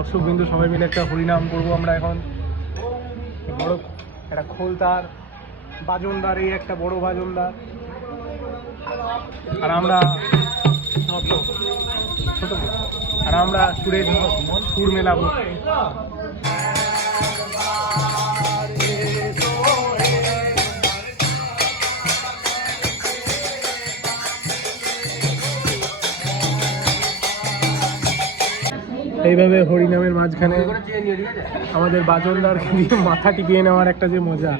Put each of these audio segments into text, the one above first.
দর্শকবিন্দু সবাই মিলে একটা হরিনাম করবো আমরা এখন। বড় একটা খোলতার বাজনদার, এই একটা বড় বাজনদার, আর আমরা ছোট, আর আমরা সুরের সুর মেলাবো। এইভাবে হরিনামের মাঝখানে আমাদের বাজনদার দিয়ে মাথা টিপিয়ে নেওয়ার একটা যে মজা।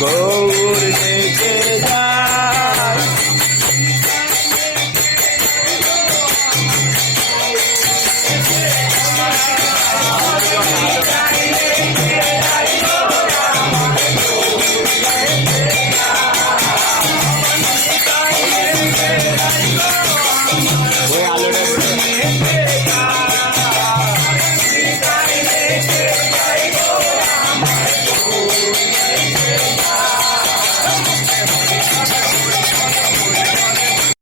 Go